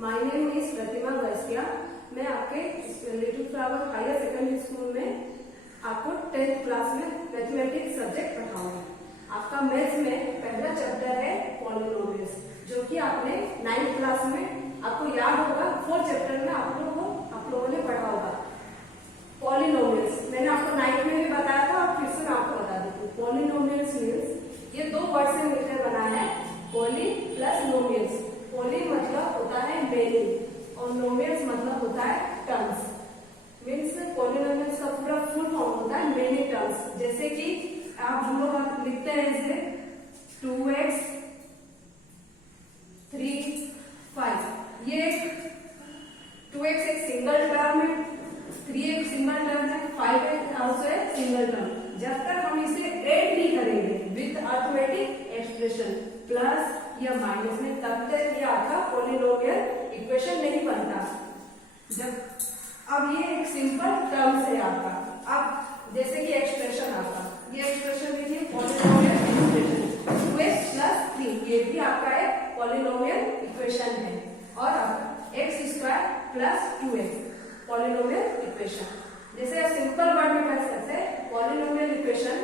My name is Pratima Gaisiya. मैं आपके little flower higher secondary school में आपको 10th क्लास में मैथमेटिक्स सब्जेक्ट पढ़ाऊंगी। आपका मैथ्स में पहला चैप्टर है पॉलिनोमियल्स, जो कि आपने 9th क्लास में आपको याद होगा। 4th चैप्टर में आप लोगों ने पढ़ा होगा पॉलिनोमियल्स। मैंने आपको 9th में भी बताया था और फिर से मैं आपको बता देती हूँ। पॉलिनोमियल्स मीन्स ये दो वर्ड से मिलकर बना है, पॉली प्लस नोमियल्स। पॉली मतलब होता है मेनी और नोमियल्स मतलब होता है टर्म्स। मीन्स पॉलिनोमियल्स का पूरा फुल फॉर्म होता है मेनी टर्म्स। जैसे कि हम लोग लिखते हैं इसे 2x 3 5। ये 2x एक सिंगल टर्म है, 3 एक सिंगल टर्म है, 5 एक ऑल्सो एक सिंगल टर्म। जब तक हम इसे ऐड नहीं करेंगे विद अरिथमेटिक एक्सप्रेशन प्लस या माइनस में, तब तक ये आपका पॉलिनोमियल इक्वेशन नहीं बनता। अब ये एक सिंपल टर्म्स है आपका। अब जैसे कि एक्सप्रेशन आपका, ये एक्सप्रेशन लीजिए पॉलिनोमियल इक्वेशन 2x + 3, ये भी आपका एक पॉलिनोमियल इक्वेशन है। और आपका x² + 2x पॉलिनोमियल इक्वेशन। जैसे सिंपल वर्ड में कह सकते हैं polynomial equation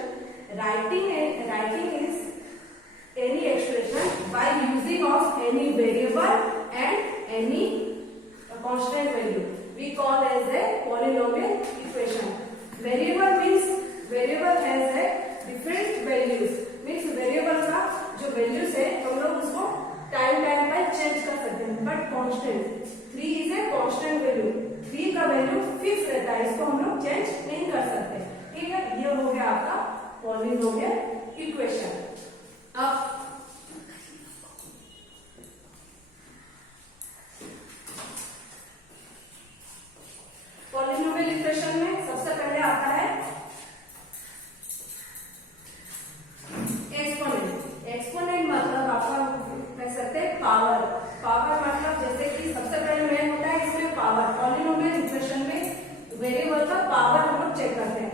writing is any expression by using of any variable and any constant value we call as a polynomial equation. Variable means variable has a different values, means variable का जो values है हम लोग उसको time पर change कर सकते हैं, but constant 3 is a constant value. 3 का वैल्यू फिक्स रहता है, इसको हम लोग चेंज नहीं कर सकते। ठीक है, ये हो गया आपका पॉलिनोमियल इक्वेशन। अब पॉलिनोमियल इक्वेशन में सबसे पहले आता है एक्सपोनेंट। एक्सपोनेंट मतलब आपका कह सकते हैं पावर। पावर मतलब जैसे कि सबसे पहले मेन होता है इसमें पावर। पॉलिनोमियल इक्वेशन में वेरिएबल का पावर हम लोग चेक करते हैं।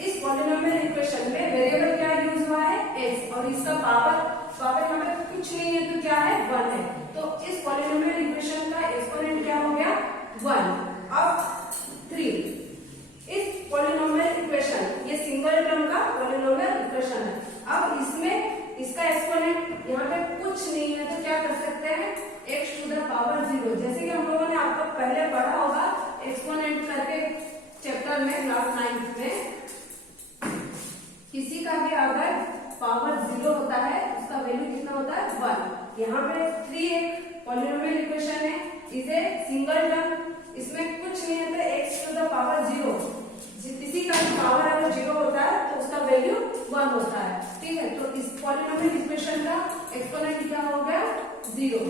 इस पॉलिनोमियल इक्वेशन में वेरिएबल क्या यूज हुआ है, x, और इसका पावर यहाँ पे कुछ नहीं है तो क्या है, 1 है। तो इस पॉलिनोमियल इक्वेशन का एक्सपोनेंट क्या हो गया, 1। अब 3। इस पॉलिनोमियल इक्वेशन, ये सिंगल टर्म का पॉलिनोमियल इक्वेशन है। अब इसमें इसका एक्सपोनेंट यहाँ पे कुछ नहीं है तो क्या कर सकते हैं, x⁻0। जैसे कि हम लोगों ने आपको पहले पढ़ा होगा एक्सपोनेंट करके चैप्टर में क्लास 9th में। किसी का भी अगर पावर 0 होता है उसका वैल्यू कितना होता है, 1। यहाँ पे 3 एक पॉलिनोमियल इक्वेशन है, इसे सिंगल टर्म, इसमें कुछ नहीं है तो x⁻0। किसी का भी पावर अगर 0 होता है तो उसका वैल्यू 1 होता है। ठीक है, तो इस पॉलिनोमियल इक्वेशन का एक्सपोनेंट क्या हो गया, 0।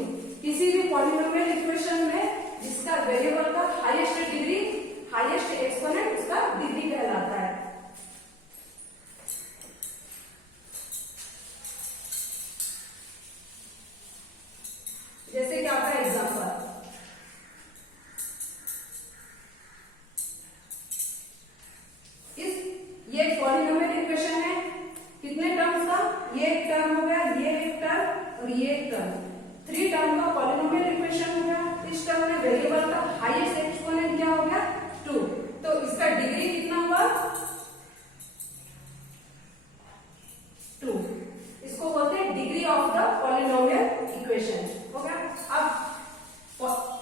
किसी भी पॉलिनोमियल इक्वेशन में जिसका वेरिएबल का हाईएस्ट डिग्री, हाईएस्ट एक्सपोनेंट उसका डिग्री कहलाता है। जैसे कि आपका एग्जांपल, ये पॉलिनोमियल इक्वेशन है, कितने टर्म्स का, ये एक टर्म हो गया, ये एक टर्म और ये एक टर्म। 3 टर्म का पॉलिनोमियल इक्वेशन हो गया। इस टर्म में वेरिएबल का हाईएस्ट एक्सपोनेंट क्या हो गया, 2। तो इसका डिग्री कितना हुआ, 2। इसको बोलते हैं degree of the polynomial equation. हो गया। अब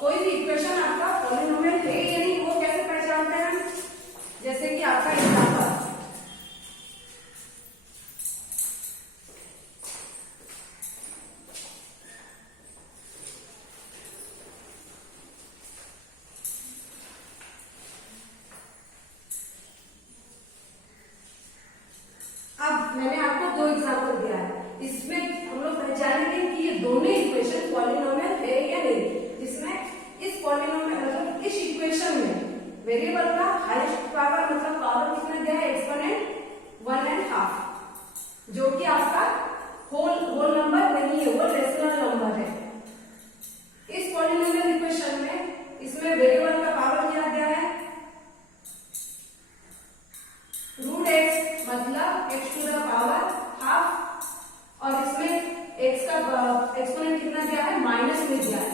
कोई भी इक्वेशन आपका पॉलिनोमियल है या नहीं वो कैसे पहचानते हैं, जैसे कि आपका एग्जांपल, अब मैंने आपको 2 एग्जांपल दिया है, इसमें हम लोग पहचानेंगे कि ये दोनों इक्वेशन पॉलिनोमियल है या नहीं। जिसमें इस पॉलिनोमियल मतलब इस इक्वेशन में वेरिएबल का हाईएस्ट पावर मतलब पावर कितना दिया है, एक्सपोनेंट 1.5, जो कि आपका होल नंबर नहीं है, वो रेशनल नंबर है। इस पॉलिनोमियल इक्वेशन में इसमें वेरिएबल का पावर क्या दिया है, √x मतलब x⁻½ और इसमें x का एक्सपोनेंट कितना दिया है, माइनस में दिया है,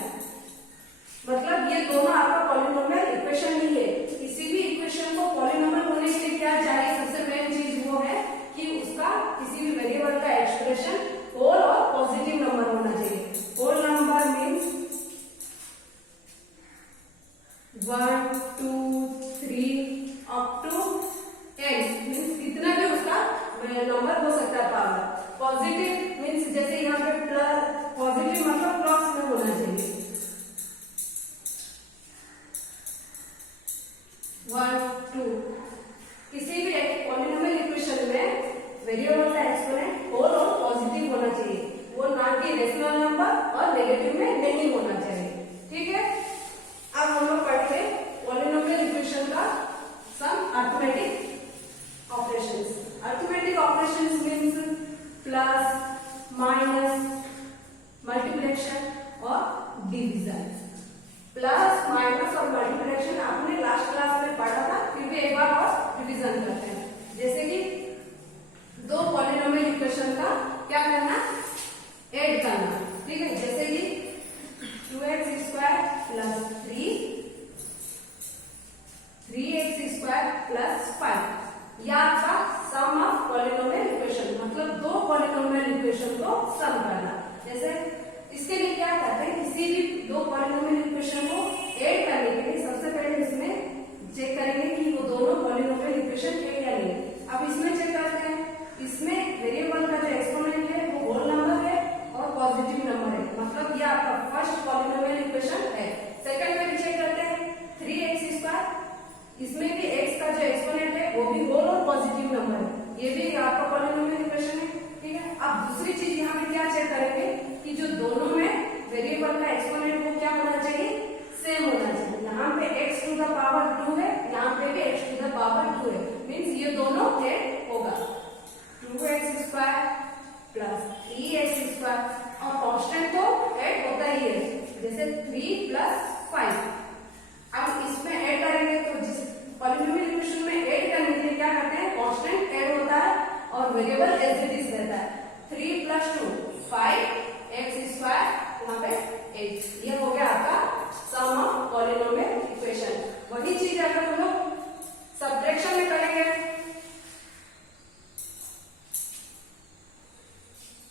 मतलब ये दोनों आपका पॉलिनोमियल इक्वेशन नहीं है। किसी भी इक्वेशन को पॉलिनोमियल होने के लिए क्या चाहिए, सबसे मेन चीज वो है कि उसका किसी भी वेरिएबल का एक्सप्रेशन होल और पॉजिटिव नंबर होना चाहिए। Whole number means 1 2 3 up to n, means कितना भी उसका नंबर हो सकता है पावर। पॉजिटिव मीन्स जैसे यहाँ पे प्लस, पॉजिटिव मतलब प्लस में होना चाहिए, 1 2। किसी भी पॉलिनोमियल इक्वेशन में वेरिएबल का एक्सपोनेंट होल और पॉजिटिव होना चाहिए, वो ना कि रेशनल नंबर और नेगेटिव में नहीं होना चाहिए। ठीक है, अब हम लोग पढ़ेंगे पॉलिनोमियल इक्वेशन का sum arithmetic operations. Arithmetic operations means plus, minus, multiplication और डिवीजन। प्लस, माइनस और मल्टीप्लिकेशन आपने लास्ट क्लास में पढ़ा था, फिर भी एक बार और रिवीजन करते हैं। जैसे कि दो पॉलिनोमियल इक्वेशन का क्या करना, ऐड करना। ठीक है, जैसे कि 2x square plus 3x square plus 5, यह आपका सम ऑफ पॉलिनोमियल इक्वेशन, मतलब दो पॉलिनोमियल इक्वेशन को सम करना। जैसे इसके लिए क्या करते हैं, किसी भी दो पॉलिनोमियल इक्वेशन को ऐड करने के लिए सबसे पहले इसमें चेक करेंगे कि वो दोनों पॉलिनोमियल इक्वेशन है या नहीं। अब इसमें चेक करते हैं, इसमें वेरिएबल का जो एक्सपोनेंट है वो होल नंबर है और पॉजिटिव नंबर है, मतलब ये आपका फर्स्ट पॉलिनोमियल इक्वेशन है। सेकंड में भी चेक करते हैं 3x स्क्वायर, इसमें भी x का जो एक्सपोनेंट है वो भी होल और पॉजिटिव नंबर है, ये भी आपका पॉलिनोमियल इक्वेशन है। ठीक है, अब दूसरी चीज यहाँ पे क्या चेक करेंगे कि जो दोनों में वेरिएबल का एक्सपोनेंट वो क्या होना चाहिए, सेम होना चाहिए। यहाँ पे x टू द पावर 2 है, यहाँ पे भी x टू द पावर 2 है, मीन्स ये दोनों ऐड होगा। 2x square plus 3x square, और कांस्टेंट तो ऐड होता ही है, जैसे 3 प्लस 5। अब इसमें ऐड करेंगे तो जिस पॉलिनोमियल इक्वेशन में ऐड करने के लिए क्या करते हैं, कांस्टेंट ऐड होता है और वेरिएबल एज इट इज रहता है। 3 प्लस 2 5x स्क्वायर, यहाँ पे 8, ये हो गया आपका सम ऑफ पॉलिनोमियल इक्वेशन। वही चीज अगर हम लोग सब्ट्रैक्शन में करेंगे,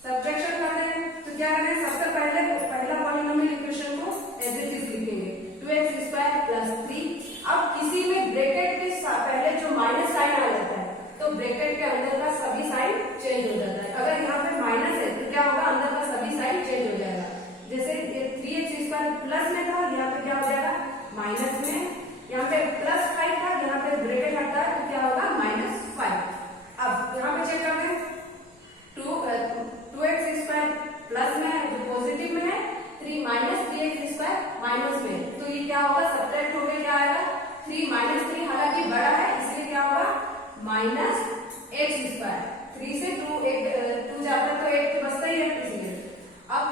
सब्ट्रैक्शन करते हैं तो क्या करें, सबसे पहले पहला पॉलिनोमियल इक्वेशन को एज इट इज लिखेंगे, 2x स्क्वायर प्लस 3। अब किसी में ब्रैकेट के पहले जो माइनस साइन आ जाता है तो ब्रैकेट के अंदर का सभी साइन चेंज हो जाता है। अगर यहाँ पे माइनस है तो क्या होगा, अंदर का सभी साइन चेंज हो जाएगा। जैसे 3x स्क्वायर प्लस में था, यहाँ पे क्या हो जाएगा, माइनस में। यहाँ पे प्लस 5 था, यहाँ पे ब्रैकेट हटता है तो क्या होगा, -5। अब यहाँ पे चेक करते हैं, 2x स्क्वायर प्लस में है, जो पॉजिटिव में है, 3x स्क्वायर माइनस में, तो ये क्या होगा, सब्ट्रैक्ट होकर क्या आएगा, 3 - 3 हालांकि बड़ा है इसलिए क्या होगा, -x स्क्वायर। 3 से 2 जाता है तो 8 तो बचता ही है, इसलिए अब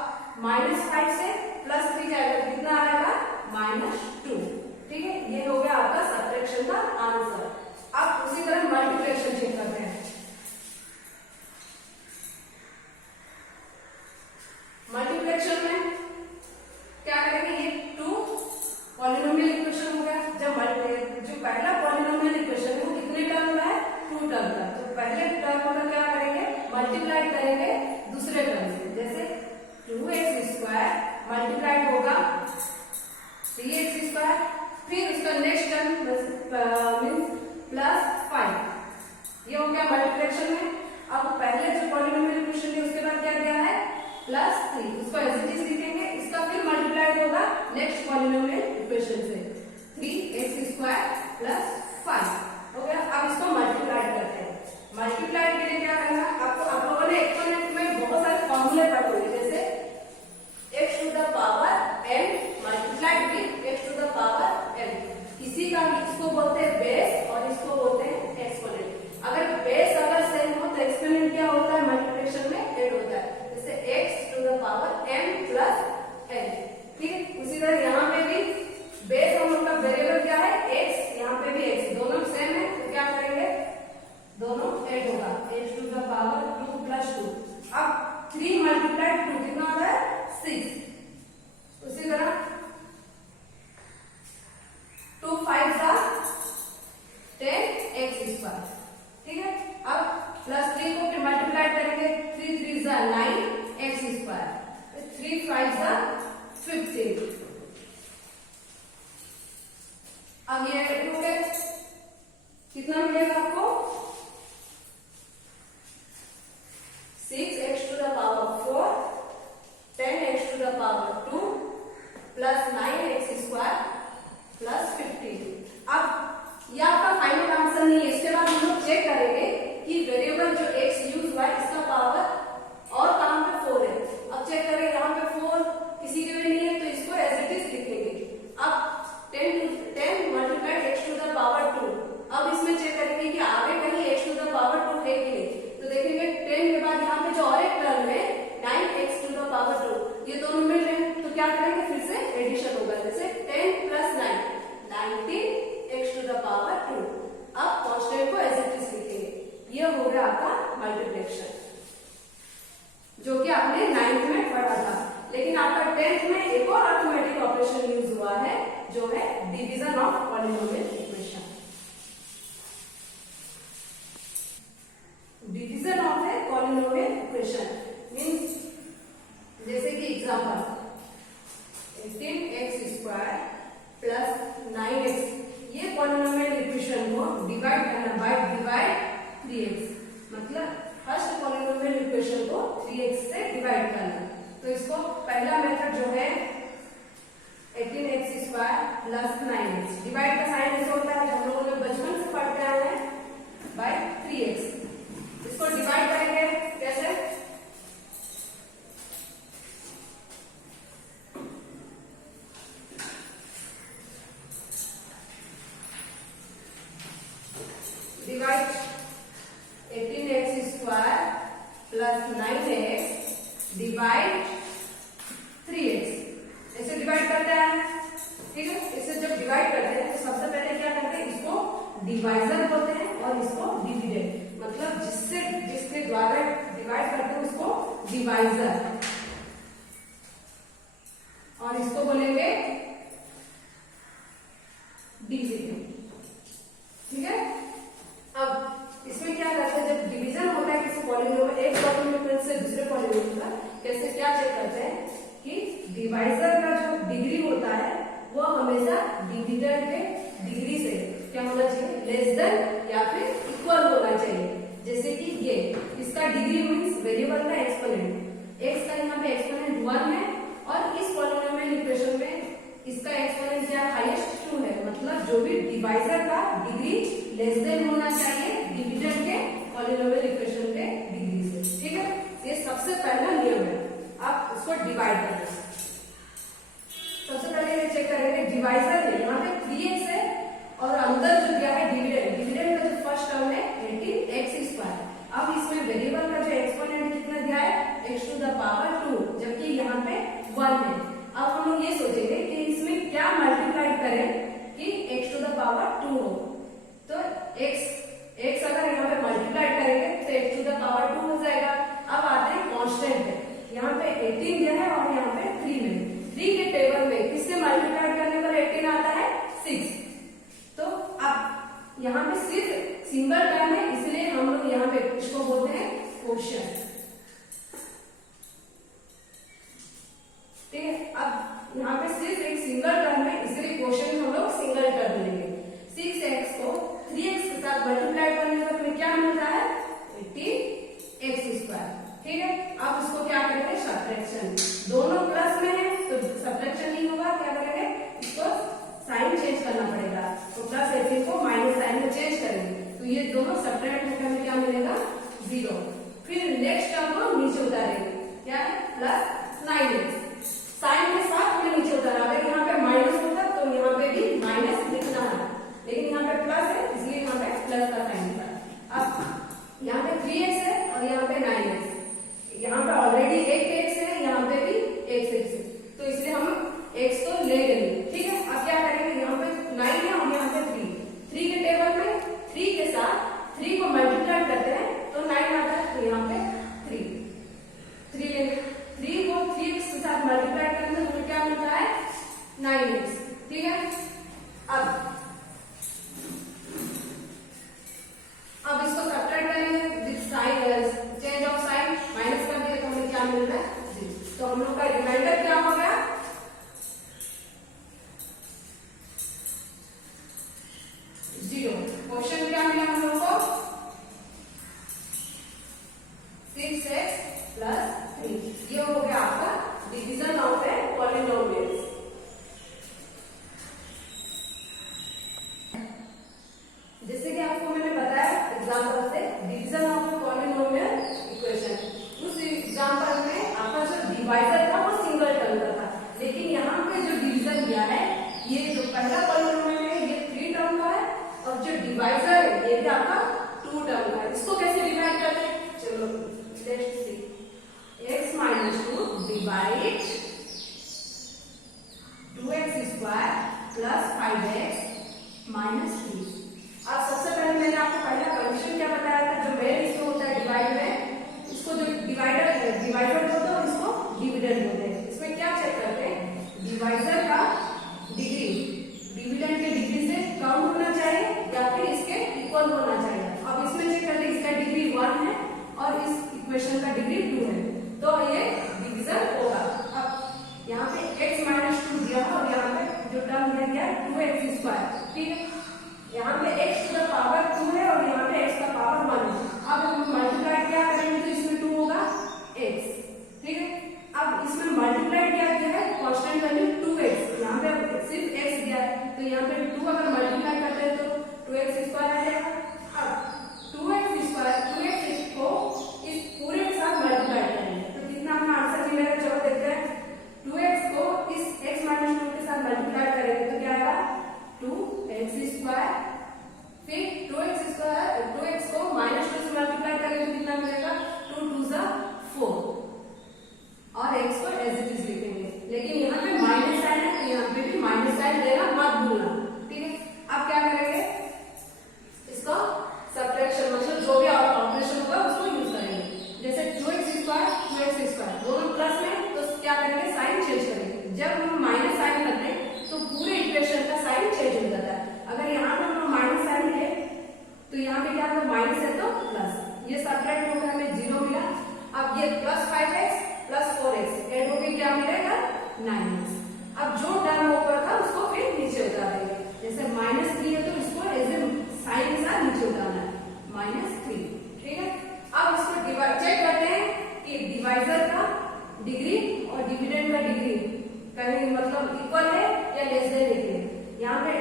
-5 से +3 जाएगा, कितना आएगा, -2। ठीक है, ये हो गया आपका सब्ट्रैक्शन का आंसर। अब उसी तरह मल्टीप्लिकेशन चेक करते हैं। मल्टीप्लिकेशन में क्या करेंगे, ये 2 पॉलिनोमियल इक्वेशन हो गया। जब जो पहला पॉलिनोमियल इक्वेशन है वो कितने टर्म का है, 2 टर्म का, तो पहले टर्म का क्या करेंगे, मल्टीप्लाई करेंगे दूसरे टर्म से। जैसे 2x स्क्वायर मल्टीप्लाइड होगा 3x स्क्वायर, फिर उसका नेक्स्ट टर्म मीन्स +5, ये हो गया मल्टीप्लिकेशन में। अब पहले जो पॉलिनोमियल इक्वेशन है उसके बाद क्या दिया है, +3, उसको एज इट इज लिखेंगे, इसका फिर मल्टीप्लाइड होगा नेक्स्ट पॉलिनोमियल इक्वेशन से, 3x स्क्वायर प्लस 5 हो गया। अब इसको मल्टीप्लाइड करते हैं। मल्टीप्लाइड के लिए क्या करना, आपको आप लोगों ने एक्सपोनेंट में बहुत सारे फॉर्मूले पढ़े होंगे, जैसे x to the power n multiplied with x to the power n। किसी का इसको बोलते हैं बेस और इसको बोलते हैं एक्सपोनेंट। अगर बेस अगर सेम हो तो एक्सपोनेंट क्या होता है, मल्टीप्लिकेशन में ऐड होता है, जैसे x to the power n plus n। ठीक है, उसी तरह यहाँ पे भी बेस हम लोग का वेरिएबल क्या है, x, यहाँ पे भी x, दोनों सेम है तो क्या करेंगे, दोनों ऐड होगा, x to the power 2 plus 2। अब 3 × 2 कितना होता है, 3 5 15। अब ये ऐड करोगे कितना मिलेगा आपको 6x to the power 4 10x to the power 2 plus 9x square plus 15। अब ये आपका फाइनल आंसर नहीं है, इसके बाद हम लोग चेक करेंगे कि वेरिएबल जो x यूज हुआ है इसका पावर और कहां पे 4 है। अब चेक करें यहाँ पे 4 किसी के भी नहीं है तो इसको एज इट इज लिखेंगे। अब 10 multiplied x to the power 2। अब इसमें चेक करेंगे कि आगे कहीं x टू द पावर 2 है कि नहीं, तो देखेंगे 10 के बाद यहाँ पे जो और एक टर्म है 9x टू द पावर 2, ये दोनों मिल रहे हैं तो क्या करेंगे फिर से एडिशन होगा। जैसे 10 plus 9 19x to the power 2। अब कांस्टेंट को एज इट इज लिखेंगे। ये हो गया आपका मल्टीप्लिकेशन जो कि आपने 9th में पढ़ा था। लेकिन आपका 10th में एक और अरिथमेटिक ऑपरेशन यूज हुआ है जो है division of polynomial equation. Division of a polynomial equation means जैसे कि example 18x square plus 9x ये पॉलिनोमियल इक्वेशन को डिवाइड करना बाय डिवाइड 3x, मतलब फर्स्ट पॉलिनोमियल इक्वेशन को 3x से डिवाइड करना। तो इसको पहला मेथड जो है 18x square plus 9x divide का साइन ऐसे होता है हम लोगों ने बचपन से पढ़ते आए हैं बाय 3x। इसको डिवाइड करेंगे कैसे, divide 18x square plus 9x divide 3x ऐसे डिवाइड करते हैं। ठीक है, इसे जब डिवाइड करते हैं तो सबसे पहले क्या करते हैं, इसको डिवाइजर बोलते हैं और इसको डिविडेंड, मतलब जिसके द्वारा डिवाइड करते हैं उसको डिवाइजर और इसको बोलेंगे डिविडेंड। ठीक है, अब इसमें क्या करते हैं जब डिवीजन होता है किसी पॉलिनोमियल एक पॉलिनोमियल से दूसरे पॉलिनोमियल का, कैसे क्या चेक करते हैं कि डिवाइजर का जो डिग्री होता है वो हमेशा डिविडेंड के डिग्री से क्या होना चाहिए, लेस देन या फिर इक्वल होना चाहिए। जैसे कि ये इसका डिग्री मींस वेरिएबल का एक्सपोनेंट, x का यहाँ पे एक्सपोनेंट 1 है और इस पॉलिनोमियल इक्वेशन में इसका एक्सपोनेंट क्या हाईएस्ट 2 है, मतलब जो भी डिवाइजर का डिग्री लेस देन होना चाहिए डिविडेंड के पॉलिनोमियल इक्वेशन के डिग्री से। ठीक है, ये सबसे पहला नियम है। आप इसको डिवाइड करें, सबसे पहले ये चेक करेंगे डिवाइजर है यहाँ पे 3x है और अंदर जो क्या है डिविडेंड, डिविडेंड का जो फर्स्ट टर्म है 18x स्क्वायर। अब इसमें वेरिएबल का जो एक्सपोनेंट कितना दिया है x टू द पावर 2, जबकि यहाँ पे 1 है। अब हम लोग ये सोचेंगे कि इसमें क्या मल्टीप्लाई करें कि x टू द पावर 2 हो, तो x अगर यहाँ पे मल्टीप्लाई करेंगे तो x टू द पावर 2 हो जाएगा। अब आते हैं कांस्टेंट है, यहाँ पे 18 दिया है और यहाँ पे 3 में 3 के टेबल में किससे मल्टीप्लाई करने पर 18 आता है 6। तो अब यहाँ पे सिर्फ सिंगल टर्म है इसलिए हम लोग यहाँ पे इसको बोलते हैं क्वोशिएंट। ठीक है, अब यहाँ पे सिर्फ एक सिंगल टर्म है इसलिए क्वोशिएंट हम लोग सिंगल टर्म लेंगे। 6x को 3x के साथ मल्टीप्लाई करने पर हमें क्या मिलता है 18x स्क्वायर। ठीक है, अब इसको क्या करेंगे सब्ट्रैक्शन, दोनों प्लस में है तो सब्ट्रैक्शन नहीं होगा, क्या करेंगे इसको साइन चेंज करना पड़ेगा, तो प्लस 18 को माइनस साइन में चेंज करेंगे तो ये दोनों सब्ट्रैक्ट होकर हमें क्या मिलेगा 0। फिर नेक्स्ट टर्म को नीचे उतारेंगे, क्या है प्लस 9x, साइन के साथ हमें नीचे उतारा। अगर यहाँ पे माइनस होता तो यहाँ पे भी माइनस लिखना है, लेकिन यहाँ पे प्लस है इसलिए यहाँ पे प्लस का साइन था। अब यहाँ पे 3x है और यहाँ पे 9x, यहाँ पे ऑलरेडी एक x है यहाँ पे भी एक x है तो इसलिए हम x तो ले लेंगे। ठीक है, अब क्या करेंगे यहाँ पे 9 है और यहाँ पे 3 के टेबल में 3 के साथ 3 को मल्टीप्लाई करते हैं तो 9 आता है, तो यहाँ पे 3 लेंगे, 3 को 3x के साथ मल्टीप्लाई करने से हमें क्या मिलता है 9x। ठीक है, अब इसको सब्ट्रैक्ट करेंगे with sign change of sign, minus कर दिया तो हमें क्या मिल रहा है, तो हम लोग का प्लस 5x माइनस 3। अब सबसे पहले मैंने आपको पहला कंडीशन क्या बताया था, जो मेन इसमें होता है डिवाइड में, इसको जो डिवाइडर होता है इसको डिविडेंड बोलते हैं। इसमें क्या चेक करते हैं, डिवाइजर का डिग्री डिविडेंड के डिग्री से कम होना चाहिए या फिर इसके इक्वल होना चाहिए। अब इसमें चेक करते हैं, इसका डिग्री 1 है और इस इक्वेशन का डिग्री 2 है, तो ये डिवीजन होगा। अब यहाँ पे x माइनस 2 दिया है और यहाँ पे जो टर्म दिया गया 2x स्क्वायर, ठीक है। यहाँ पे x टू द पावर 2 है और यहाँ पे x का पावर 1 है। अब हम मल्टीप्लाई क्या करेंगे तो इसमें 2 होगा x, ठीक है। अब इसमें मल्टीप्लाई क्या किया है, कांस्टेंट वैल्यू 2x, यहाँ पे सिर्फ x दिया है, तो यहाँ पे 2 अगर मल्टीप्लाई करते हैं तो 2x स्क्वायर आ जाएगा। अब 2x स्क्वायर 2x को इस पूरे के साथ मल्टीप्लाई करेंगे तो कितना अपना आंसर मिलेगा, चलो देखते हैं। 2x को इस x माइनस 2 के साथ मल्टीप्लाई करेंगे तो क्या आएगा 2x स्क्वायर, फिर 2x को माइनस 2 से मल्टीप्लाई करेंगे तो कितना मिलेगा 2 2 जा 4 और x को एज इट इज लिखेंगे, लेकिन यहाँ पे माइनस साइन है तो यहाँ पे भी माइनस साइन देना मत भूलना, ठीक है। अब क्या करेंगे, इसको सब्ट्रैक्शन मतलब जो भी ऑपरेशन होगा उसको यूज करेंगे। जैसे 2x स्क्वायर दोनों प्लस में, तो क्या करेंगे साइन चेंज करेंगे। जब हम माइनस साइन करते हैं तो पूरे इक्वेशन का साइन चेंज हो जाता है। अगर यहाँ पे हम माइनस साइन है तो यहाँ पे क्या होगा, माइनस है तो प्लस, ये सब्ट्रैक्ट होकर हमें 0 मिला। अब ये plus 5x plus 4x add होकर क्या मिलेगा 9x। अब जो टर्म ऊपर था उसको फिर नीचे उतार देंगे। जैसे माइनस 3 है तो इसको एज ए साइन के साथ नीचे उतारना है -3, ठीक है। अब इसको चेक करते हैं कि डिवाइजर का डिग्री और डिविडेंड का डिग्री कहीं मतलब इक्वल है या लेस देन इक्वल है। यहाँ पे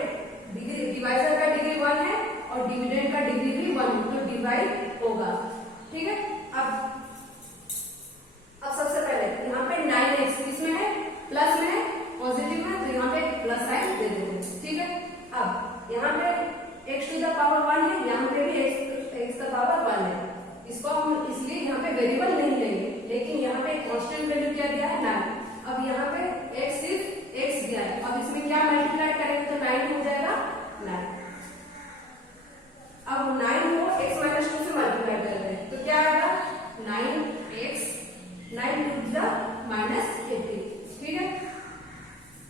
डिग्री डिवाइजर का डिग्री 1 है और डिविडेंड का डिग्री भी 1 है, तो डिवाइड होगा, ठीक है। अब सबसे पहले यहाँ पे 9x इसमें है, प्लस में है, पॉजिटिव में, तो यहाँ पे प्लस साइन दे देंगे, ठीक है। अब यहाँ पे x टू द पावर 1 है, यहाँ पे भी x का पावर 1 है। इसको हम इसलिए यहाँ पे वेरिएबल नहीं लेंगे, लेकिन यहाँ पे कांस्टेंट वैल्यू क्या दिया है 9। अब यहाँ पे x सिर्फ x दिया है, अब इसमें क्या मल्टीप्लाई करेंगे तो 9 हो जाएगा 9। अब 9 को x माइनस 2 से मल्टीप्लाई कर रहे हैं तो क्या आएगा 9x 9 टू द -18, ठीक है।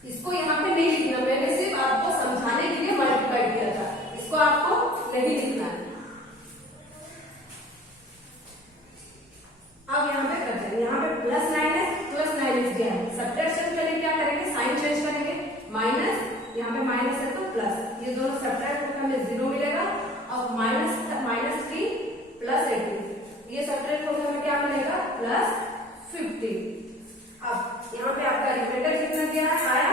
इसको यहाँ पे नहीं लिखना, मैंने सिर्फ आपको समझाने के लिए मल्टीप्लाई किया था, इसको आपको नहीं लिखना है। अब यहाँ पे करते हैं, यहाँ पे प्लस 9x प्लस 9x दिया है, सब्ट्रैक्शन के लिए क्या करेंगे साइन चेंज करेंगे, माइनस यहाँ पे माइनस है तो प्लस, ये दोनों सब्ट्रैक्ट होकर हमें 0 मिलेगा। अब -3 प्लस 18 ये सब्ट्रैक्ट होकर हमें क्या मिलेगा +15। अब यहाँ पे आपका रिमाइंडर कितना दिया है आया